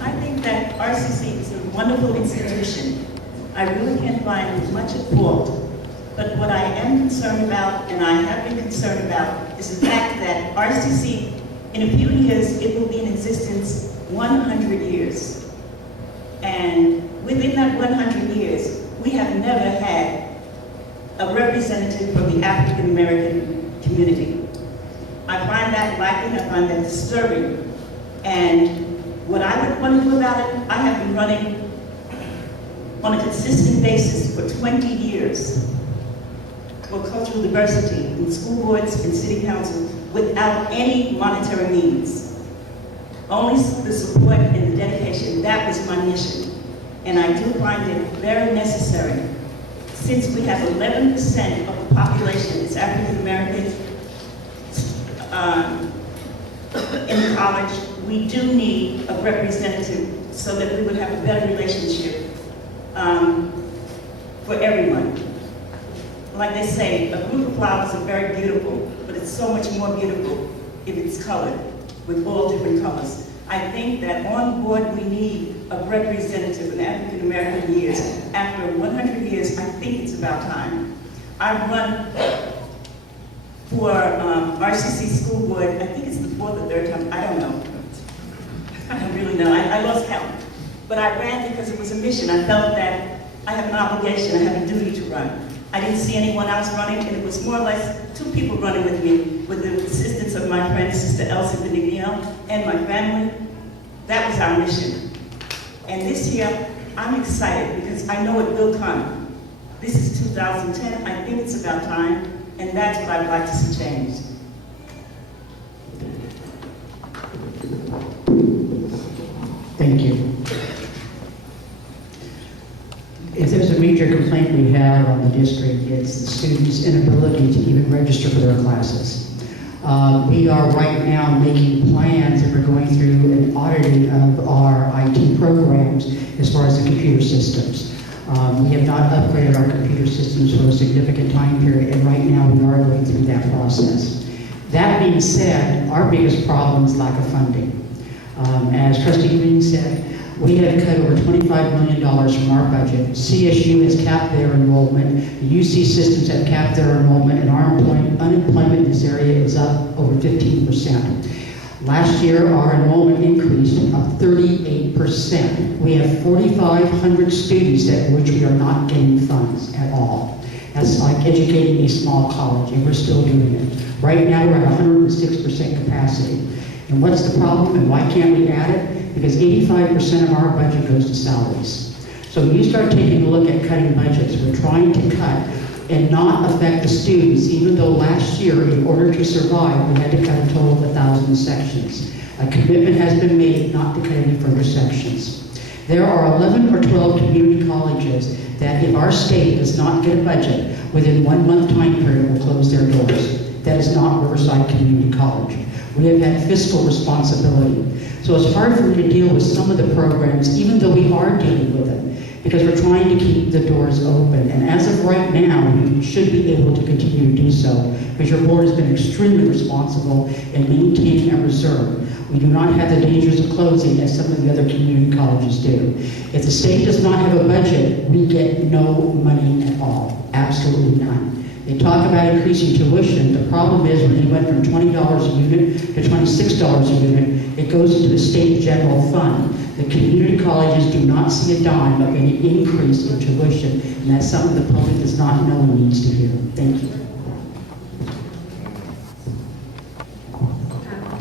I think that RCC is a wonderful institution. I really can't find much at fault. But what I am concerned about, and I have been concerned about, is the fact that RCC, in a few years, it will be in existence 100 years. And within that 100 years, we have never had a representative from the African American community. I find that lacking, I find that disturbing. And what I would want to do about it, I have been running on a consistent basis for 20 years for cultural diversity in school boards and city councils without any monetary means. Only the support and the dedication, that was my mission. And I do find it very necessary. Since we have 11% of the population is African American in college, we do need a representative so that we would have a better relationship for everyone. Like they say, a group of flowers are very beautiful, but it's so much more beautiful if it's colored with all different colors. I think that on board we need a representative in African American years. After 100 years, I think it's about time. I've run for RCC school board, I think it's the 4th or 3rd time, I don't know. I don't really know, I lost count. But I ran because it was a mission. I felt that I have an obligation, I have a duty to run. I didn't see anyone else running, and it was more or less 2 people running with me, with the assistance of my friend, Sister Elsie Benigno, and my family. That was our mission. And this year, I'm excited because I know it will come. This is 2010, I think it's about time, and that's what I'd like to see changed. Thank you. If there's a major complaint we have on the district, it's the students' inability to even register for their classes. We are right now making plans, and we're going through an auditing of our IT programs as far as the computer systems. We have not upgraded our computer systems for a significant time period, and right now we are going through that process. That being said, our biggest problem is lack of funding. As Trustee Green said, we have cut over $25 million from our budget. CSU has capped their enrollment. The UC systems have capped their enrollment, and our unemployment in this area is up over 15%. Last year, our enrollment increased up 38%. We have 4,500 students at which we are not getting funds at all. That's like educating a small college, and we're still doing it. Right now, we're at 106% capacity. And what's the problem, and why can't we add it? Because 85% of our budget goes to salaries. So when you start taking a look at cutting budgets, we're trying to cut and not affect the students, even though last year, in order to survive, we had to cut a total of 1,000 sections. A commitment has been made not to cut any further sections. There are 11 or 12 community colleges that if our state does not get a budget, within 1 month time period will close their doors. That is not Riverside Community College. We have had fiscal responsibility. So it's hard for me to deal with some of the programs, even though we are dealing with them, because we're trying to keep the doors open. And as of right now, we should be able to continue to do so, because your board has been extremely responsible in maintaining a reserve. We do not have the dangers of closing as some of the other community colleges do. If the state does not have a budget, we get no money at all, absolutely none. They talk about increasing tuition. The problem is when they went from $20 a unit to $26 a unit, it goes into the state general fund. The community colleges do not see a dime of any increase in tuition, and that's something the public does not know and needs to hear. Thank you.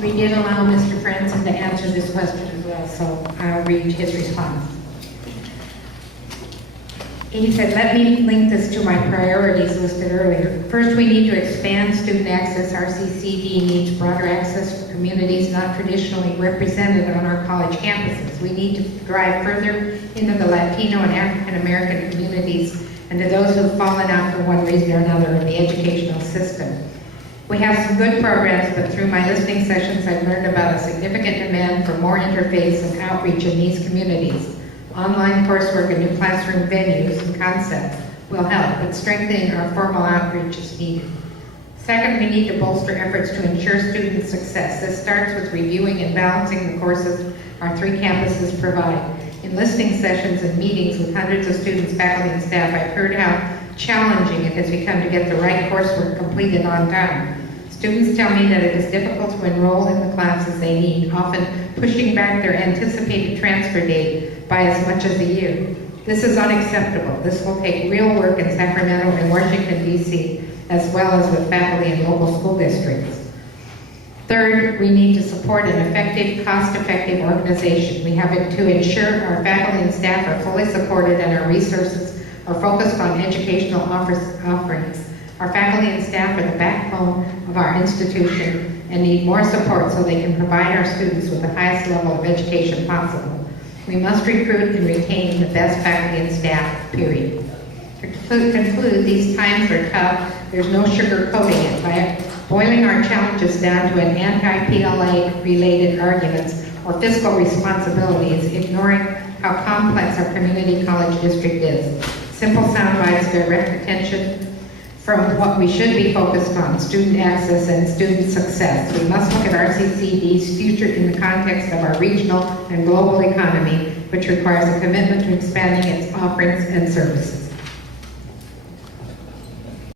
We did allow Mr. Franson to answer this question as well, so I'll read his response. He said, let me link this to my priorities listed earlier. First, we need to expand student access. RCCD needs broader access for communities not traditionally represented on our college campuses. We need to drive further into the Latino and African American communities and to those who have fallen out for one reason or another in the educational system. We have some good programs, but through my listening sessions, I've learned about a significant demand for more interface and outreach in these communities. Online coursework and new classroom venues and concepts will help, but strengthening our formal outreach is needed. Second, we need to bolster efforts to ensure student success. This starts with reviewing and balancing the courses our 3 campuses provide. In listening sessions and meetings with hundreds of students, faculty, and staff, I've heard how challenging it has become to get the right coursework completed on time. Students tell me that it is difficult to enroll in the classes they need, often pushing back their anticipated transfer date by as much as a year. This is unacceptable. This will take real work in Sacramento and Washington, D.C., as well as with faculty in local school districts. Third, we need to support an effective, cost-effective organization. We have to ensure our faculty and staff are fully supported and our resources are focused on educational offerings. Our faculty and staff are the backbone of our institution and need more support so they can provide our students with the highest level of education possible. We must recruit and retain the best faculty and staff, period. To conclude, these times are tough. There's no sugarcoating it. By boiling our challenges down to an anti-PLA related arguments or fiscal responsibilities, ignoring how complex our community college district is. Simple sound bites direct attention from what we should be focused on, student access and student success. We must look at RCCD's future in the context of our regional and global economy, which requires a commitment to expanding its offerings and services.